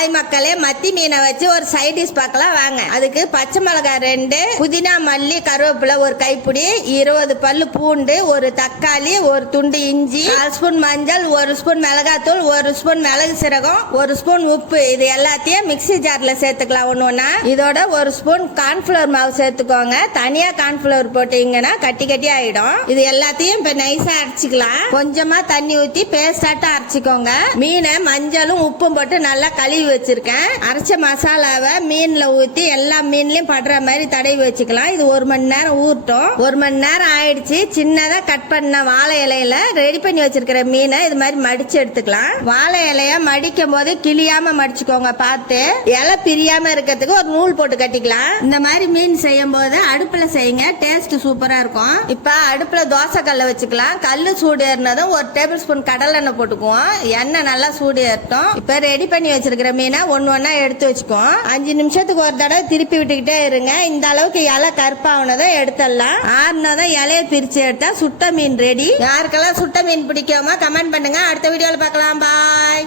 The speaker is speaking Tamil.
ஹாய் மக்களே, மத்தி மீனை வச்சு ஒரு சைட் டிஷ் பார்க்கலாம் வாங்க. அதுக்கு பச்சை மிளகாய் 2, புதினா மல்லி கருவேப்பிலை ஒரு கைப்பிடி, 20 பல்லு பூண்டு, ஒரு தக்காளி, ஒரு துண்டு இஞ்சி, 1 ஸ்பூன் மஞ்சள், 1 ஸ்பூன் மிளகாத்தூள், 1 ஸ்பூன் மிளகு சீரகம், 1 ஸ்பூன் உப்பு. இது எல்லாத்தையும் மிக்ஸி ஜார்ல சேர்த்துக்கலாம் ஒண்ணு. இதோட 1 ஸ்பூன் கார்ன்ஃபிளவர் மாவு சேர்த்துக்கோங்க. தனியா கார்ன்ஃபிளவர் போட்டீங்கன்னா கட்டி கட்டி ஆயிடும். இது எல்லாத்தையும் இப்ப நைஸா அரைச்சிக்கலாம். கொஞ்சமா தண்ணி ஊத்தி பேஸ்டாட்டம் அரைச்சிக்கோங்க. மீனை மஞ்சளும் உப்பும் போட்டு நல்லா கழுவி வச்சிருக்கேன். அரைச்ச மசாலாவை மீன்ல ஊத்தி எல்லா மீன்லயும் படுற மாதிரி தடவி வச்சுக்கலாம். இது 1 மணி நேரம் ஊறட்டும். 1 மணி நேரம் ஆயிடுச்சு. சின்னதா கட் பண்ண வாழை இலையில ரெடி பண்ணி வச்சிருக்கிற மீனை இது மாதிரி மடிச்சு எடுத்துக்கலாம். வாழை இலைய மடிக்கும் போது கிளியாம மடிச்சுக்கோங்க. பார்த்து இலை பிரியாம இருக்கிறதுக்கு ஒரு நூல் போட்டு கட்டிக்கலாம். இந்த மாதிரி மீன் செய்யும் போது அடுப்புல செய்யுங்க, டேஸ்ட் சூப்பரா இருக்கும். இப்ப அடுப்புல தோசை கல்ல வச்சுக்கலாம். கல்லு சூடு ஏறினதும் 1 டேபிள் ஸ்பூன் கடலை எண்ணெய் போட்டுக்குவோம். எண்ணெய் நல்லா சூடு ஏறட்டும். இப்ப ரெடி பண்ணி வச்சிருக்கிற மீனை ஒன்னா எடுத்து வச்சுக்குவோம். 5 நிமிஷத்துக்கு ஒரு தடவை திருப்பி விட்டுக்கிட்டே இருங்க. இந்த அளவுக்கு இலை கருப்பானதை எடுத்துடலாம். ஆறுனதான் இலையை பிரிச்சு எடுத்தா சுட்ட மீன் ரெடி. யாருக்கெல்லாம் சுட்ட மீன் பிடிக்குமோ கமெண்ட் பண்ணுங்க. அடுத்த வீடியோல பார்க்கலாம். பாய்.